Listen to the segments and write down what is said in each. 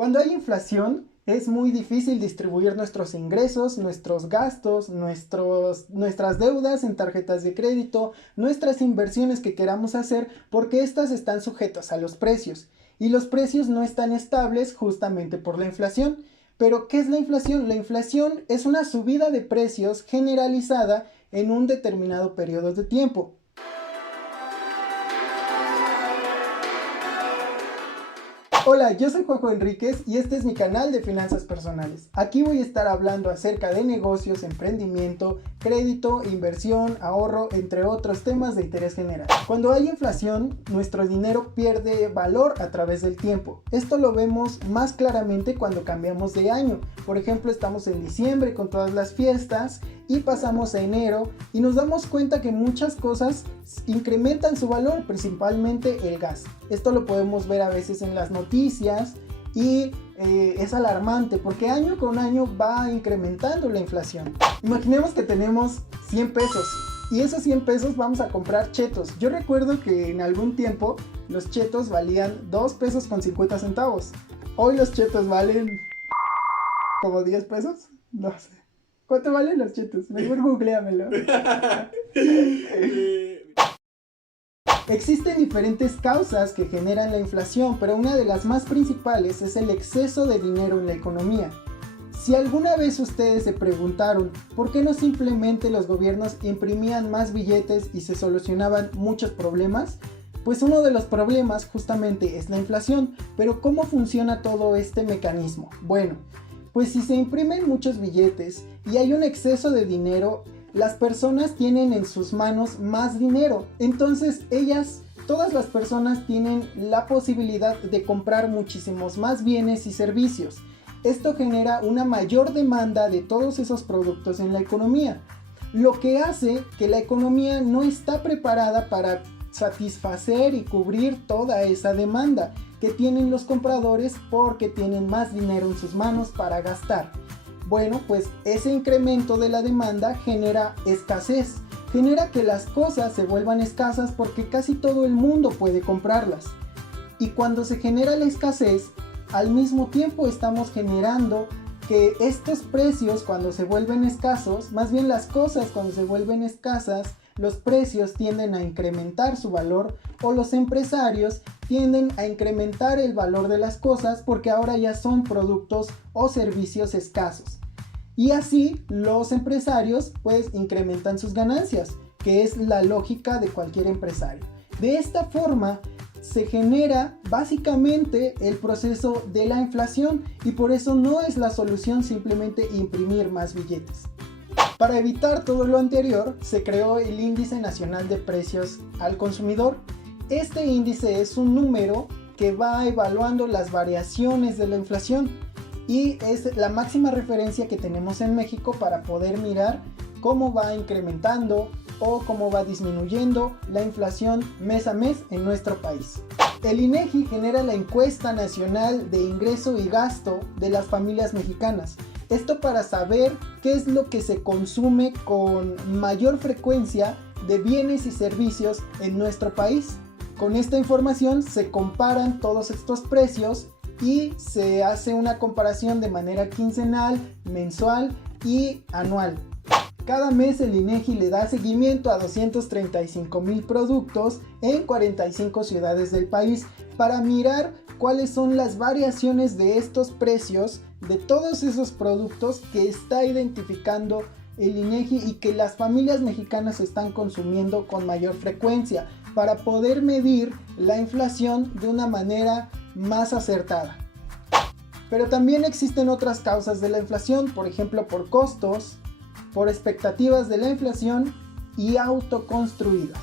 Cuando hay inflación, es muy difícil distribuir nuestros ingresos, nuestros gastos, nuestras deudas en tarjetas de crédito, nuestras inversiones que queramos hacer, porque estas están sujetas a los precios. Y los precios no están estables justamente por la inflación. Pero, ¿qué es la inflación? La inflación es una subida de precios generalizada en un determinado periodo de tiempo. Hola, yo soy Juanjo Enríquez y este es mi canal de finanzas personales. Aquí voy a estar hablando acerca de negocios, emprendimiento, crédito, inversión, ahorro, entre otros temas de interés general. Cuando hay inflación, nuestro dinero pierde valor a través del tiempo. Esto lo vemos más claramente cuando cambiamos de año. Por ejemplo, estamos en diciembre con todas las fiestas y pasamos a enero y nos damos cuenta que muchas cosas incrementan su valor, principalmente el gas. Esto lo podemos ver a veces en las noticias y es alarmante porque año con año va incrementando la inflación. Imaginemos que tenemos 100 pesos y esos 100 pesos vamos a comprar chetos. Yo recuerdo que en algún tiempo los chetos valían 2 pesos con 50 centavos. Hoy los chetos valen como 10 pesos, no sé. ¿Cuánto valen los chetos? Mejor googleamelo. Existen diferentes causas que generan la inflación, pero una de las más principales es el exceso de dinero en la economía. Si alguna vez ustedes se preguntaron por qué no simplemente los gobiernos imprimían más billetes y se solucionaban muchos problemas, pues uno de los problemas justamente es la inflación. Pero ¿cómo funciona todo este mecanismo? Bueno, pues si se imprimen muchos billetes y hay un exceso de dinero, las personas tienen en sus manos más dinero. Entonces todas las personas tienen la posibilidad de comprar muchísimos más bienes y servicios. Esto genera una mayor demanda de todos esos productos en la economía, lo que hace que la economía no está preparada para satisfacer y cubrir toda esa demanda que tienen los compradores porque tienen más dinero en sus manos para gastar. Bueno, pues ese incremento de la demanda genera escasez, genera que las cosas se vuelvan escasas porque casi todo el mundo puede comprarlas. Y cuando se genera la escasez, al mismo tiempo estamos generando que estos precios cuando se vuelven escasos, más bien las cosas cuando se vuelven escasas, los precios tienden a incrementar su valor o los empresarios tienden a incrementar el valor de las cosas porque ahora ya son productos o servicios escasos. Y así los empresarios pues incrementan sus ganancias, que es la lógica de cualquier empresario. De esta forma se genera básicamente el proceso de la inflación y por eso no es la solución simplemente imprimir más billetes. Para evitar todo lo anterior, se creó el Índice Nacional de Precios al Consumidor. Este índice es un número que va evaluando las variaciones de la inflación y es la máxima referencia que tenemos en México para poder mirar cómo va incrementando o cómo va disminuyendo la inflación mes a mes en nuestro país. El INEGI genera la encuesta nacional de ingreso y gasto de las familias mexicanas. Esto para saber qué es lo que se consume con mayor frecuencia de bienes y servicios en nuestro país. Con esta información se comparan todos estos precios y se hace una comparación de manera quincenal, mensual y anual. Cada mes el INEGI le da seguimiento a 235,000 productos en 45 ciudades del país para mirar cuáles son las variaciones de estos precios de todos esos productos que está identificando el INEGI y que las familias mexicanas están consumiendo con mayor frecuencia para poder medir la inflación de una manera más acertada. Pero también existen otras causas de la inflación, por ejemplo por costos, por expectativas de la inflación y autoconstruidas.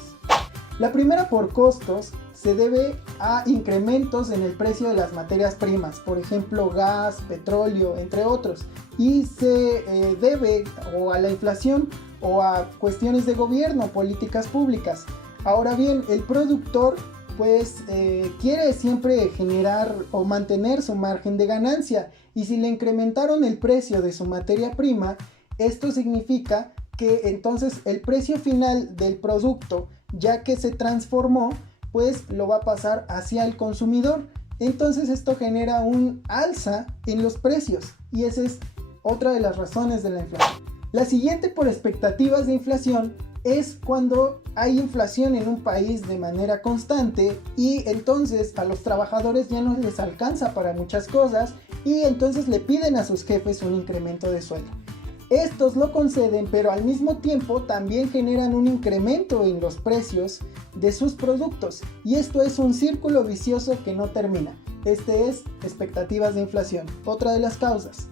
La primera, por costos, se debe a incrementos en el precio de las materias primas, por ejemplo gas, petróleo, entre otros, y se debe o a la inflación o a cuestiones de gobierno, políticas públicas. Ahora bien, el productor pues quiere siempre generar o mantener su margen de ganancia, y si le incrementaron el precio de su materia prima, esto significa que entonces el precio final del producto, ya que se transformó, pues lo va a pasar hacia el consumidor. entonces esto genera un alza en los precios y esa es otra de las razones de la inflación. La siguiente por expectativas de inflación es cuando hay inflación en un país de manera constante y entonces a los trabajadores ya no les alcanza para muchas cosas y entonces le piden a sus jefes un incremento de sueldo. Estos lo conceden, pero al mismo tiempo también generan un incremento en los precios de sus productos y esto es un círculo vicioso que no termina. Este es expectativas de inflación, otra de las causas.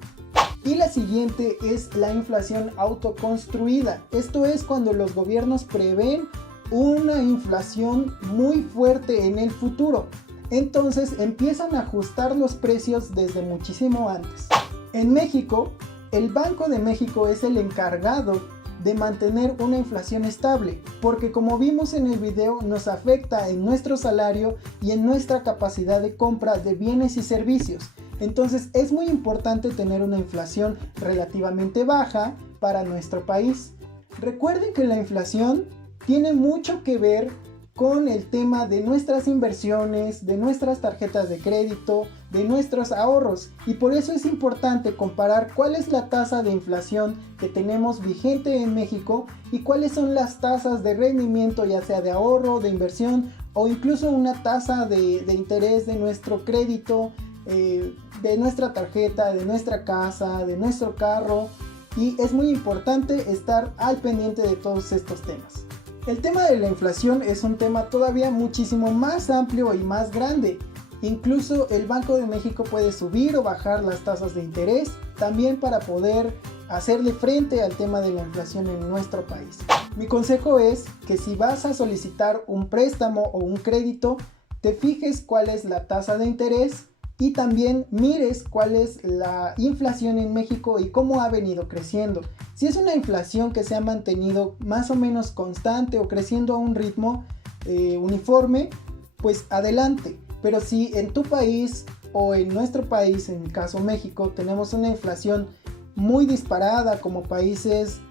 Y la siguiente es la inflación autoconstruida. Esto es cuando los gobiernos prevén una inflación muy fuerte en el futuro. Entonces empiezan a ajustar los precios desde muchísimo antes. En México, el Banco de México es el encargado de mantener una inflación estable, porque como vimos en el video nos afecta en nuestro salario y en nuestra capacidad de compra de bienes y servicios. Entonces es muy importante tener una inflación relativamente baja para nuestro país. Recuerden que la inflación tiene mucho que ver con el tema de nuestras inversiones, de nuestras tarjetas de crédito, de nuestros ahorros y por eso es importante comparar cuál es la tasa de inflación que tenemos vigente en México y cuáles son las tasas de rendimiento, ya sea de ahorro, de inversión o incluso una tasa de interés de nuestro crédito, de nuestra tarjeta, de nuestra casa, de nuestro carro y es muy importante estar al pendiente de todos estos temas. El tema de la inflación es un tema todavía muchísimo más amplio y más grande. Incluso el Banco de México puede subir o bajar las tasas de interés también para poder hacerle frente al tema de la inflación en nuestro país. Mi consejo es que si vas a solicitar un préstamo o un crédito, te fijes cuál es la tasa de interés y también mires cuál es la inflación en México y cómo ha venido creciendo. Si es una inflación que se ha mantenido más o menos constante o creciendo a un ritmo uniforme, pues adelante. Pero si en tu país o en nuestro país, en mi caso México, tenemos una inflación muy disparada como países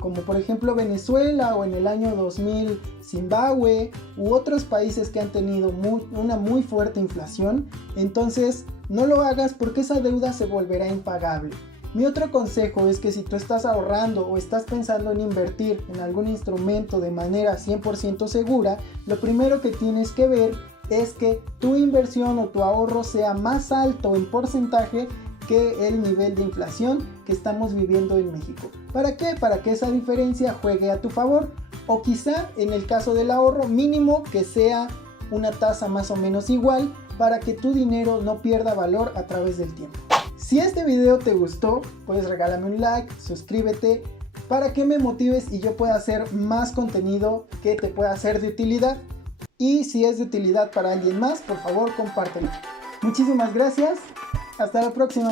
como por ejemplo Venezuela o en el año 2000 Zimbabue u otros países que han tenido una muy fuerte inflación, entonces no lo hagas porque esa deuda se volverá impagable. Mi otro consejo es que si tú estás ahorrando o estás pensando en invertir en algún instrumento de manera 100% segura, lo primero que tienes que ver es que tu inversión o tu ahorro sea más alto en porcentaje que el nivel de inflación que estamos viviendo en México. ¿Para qué? Para que esa diferencia juegue a tu favor o quizá en el caso del ahorro mínimo que sea una tasa más o menos igual para que tu dinero no pierda valor a través del tiempo. Si este video te gustó, pues regálame un like, suscríbete para que me motives y yo pueda hacer más contenido que te pueda ser de utilidad. Y si es de utilidad para alguien más, por favor compártelo. Muchísimas gracias. Hasta la próxima.